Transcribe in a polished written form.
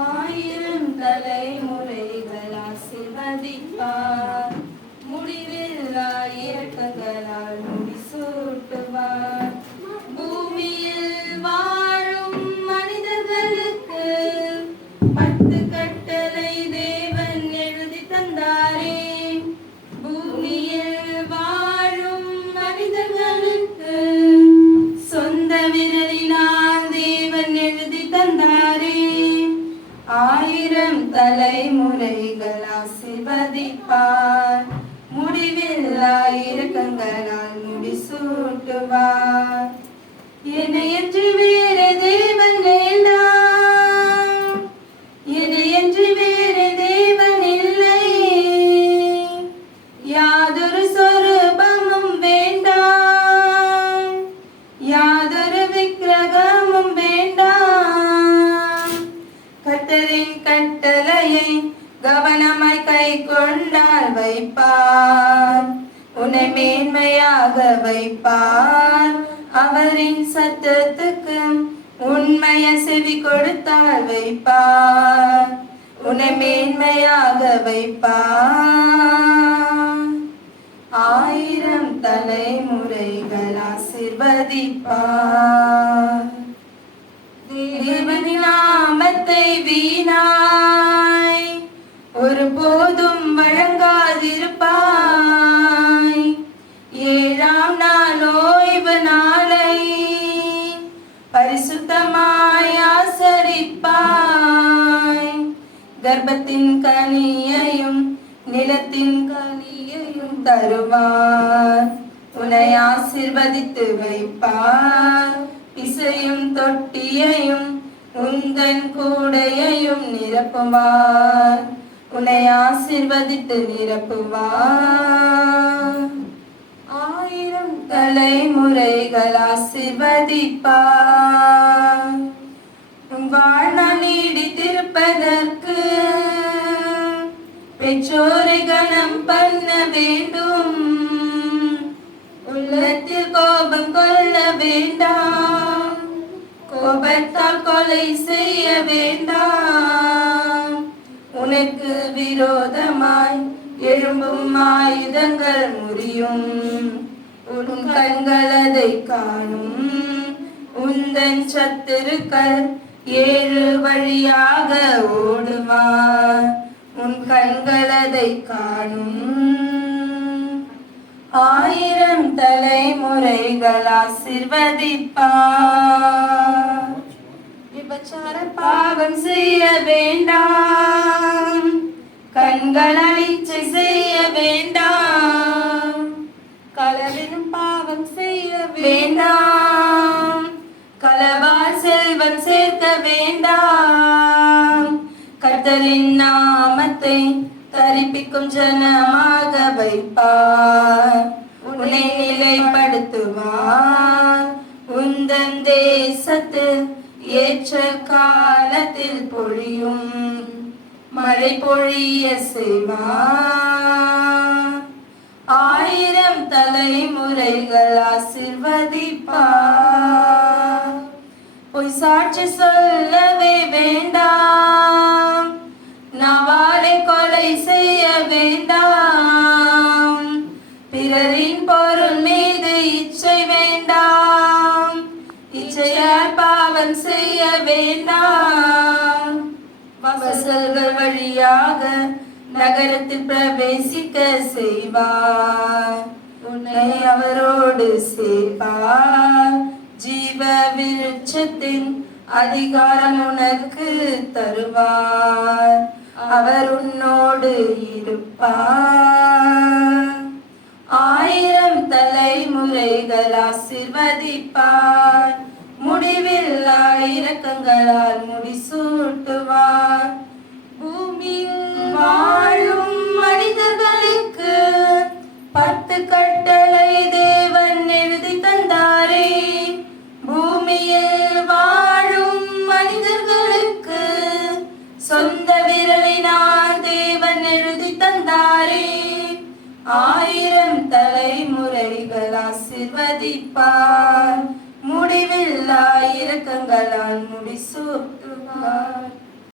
ஆயிரம் தலைமுறைகள் ஆசீர்வதிப்பார். முடிவில்லா இரக்கங்களால் முடிசூட்டுவார். பூமியில் வாழும் மனிதர்களுக்கு 10 கட்டளை தேவன் எழுதி தந்தாரே. பூமியில் வாழும் மனிதர்களுக்கு சொந்த விரலினால் தேவன் எழுதி தந்தாரே. ஆயிரம் தலைமுறைகள் ஆசீர்வதிப்பார். முடிவில்லா இரக்கங்களால் முடிசூட்டுவார். என்னையன்றி வேறு தேவன் வேண்டாம், என்னையன்றி வேறு தேவன் இல்லை. யாதொரு சொரூபமும் வேண்டாம், யாதொரு விக்கிரகமும் வேண்டாம். கர்த்தரின் கட்டளையை கவனமாய் கை கொண்டால் வைப்பார், உன்னை மேன்மையாக வைப்பார். அவரின் சத்தத்துக்கு உண்மைய செவி கொடுத்தால் வைப்பார், உன்னை மேன்மையாக வைப்பார். ஆயிரம் தலைமுறைகள் ஆசீர்வதிப்பார். தேவனின் நாமத்தை வீணாய் ஒருபோதும் வழங்காதிருப்பாய். 7ஆம் நாள் ஓய்வு நாளை பரிசுத்தமாய் ஆசரிப்பாய். கர்ப்பத்தின் கனியையும் நிலத்தின் கனியையும் தருவார், உன்னை ஆசீர்வதித்து வைப்பார். இசையும் தொட்டியையும் உந்தன் கூடையையும் நிரப்புவார், உன்னை ஆசீர்வதித்து நிரப்புவார். ஆயிரம் தலைமுறைகள் ஆசீர்வதிப்பார். உன் வாழ்நாள் நீடித்திருப்பதற்கு பெற்றோரை கனம் பண்ண வேண்டும். உள்ளத்தில் கோபம் கொள்ள வேண்டாம், கோபத்தால் கொலை செய்ய வேண்டாம். உனக்கு விரோதமாய் எழும்பும் ஆயுதங்கள் முறியும், உன் கண்கள் அதை காணும். உந்தன் சத்துருக்கள் 7 வழியாக ஓடுவார், உன் கண்கள் அதை காணும். ஆயிரம் தலைமுறைகள் ஆசீர்வதிப்பார். விபச்சார பாவம் செய்ய வேண்டாம், கண்களால் இச்சை செய்ய வேண்டாம். களவிலும் பாவம் செய்ய வேண்டாம், களவால் செல்வம் சேர்க்க வேண்டாம். கர்த்தரின் நாமத்தை தரிப்பிக்கும் ஜனமாக வைப்பார், உன்னை நிலைப்படுத்துவார். உந்தன் தேசத்தில் ஏற்ற காலத்தில் பொழியும் மழை பொழிய செய்வார். ஆயிரம் தலைமுறைகள் ஆசீர்வதிப்பார். பொய் சாட்சி சொல்லவே வேண்டாம், நாவாலை கொலை செய்ய வேண்டாம். பிறரின் பொருள் மீது இச்சை வேண்டாம், இச்சையால் பாவம் செய்ய வேண்டாம். வாசல்கள் வழியாக நகரத்தில் பிரவேசிக்க செய்வார், உன்னை அவரோடு சேர்ப்பார். ஜீவ விருட்சத்தின் அதிகாரம் உனக்கு தருவார், அவர் உன்னோடு இருப்பார். ஆயிரம் தலைமுறைகள் ஆசீர்வதிப்பார். முடிவில்லா இரக்கங்களால் முடிசூட்டுவார். பூமியில் வாழும் மனிதர்களுக்கு 10 கட்டளை தேவன் எழுதி தந்தாரே. பூமியில் வாழும் மனிதர்களுக்கு சொந்த விரலினால் தேவன் எழுதி தந்தாரே. ஆயிரம் தலைமுறைகள் ஆசீர்வதிப்பார். முடிவில்லா இரக்கங்களால் முடிசூட்டுவார்.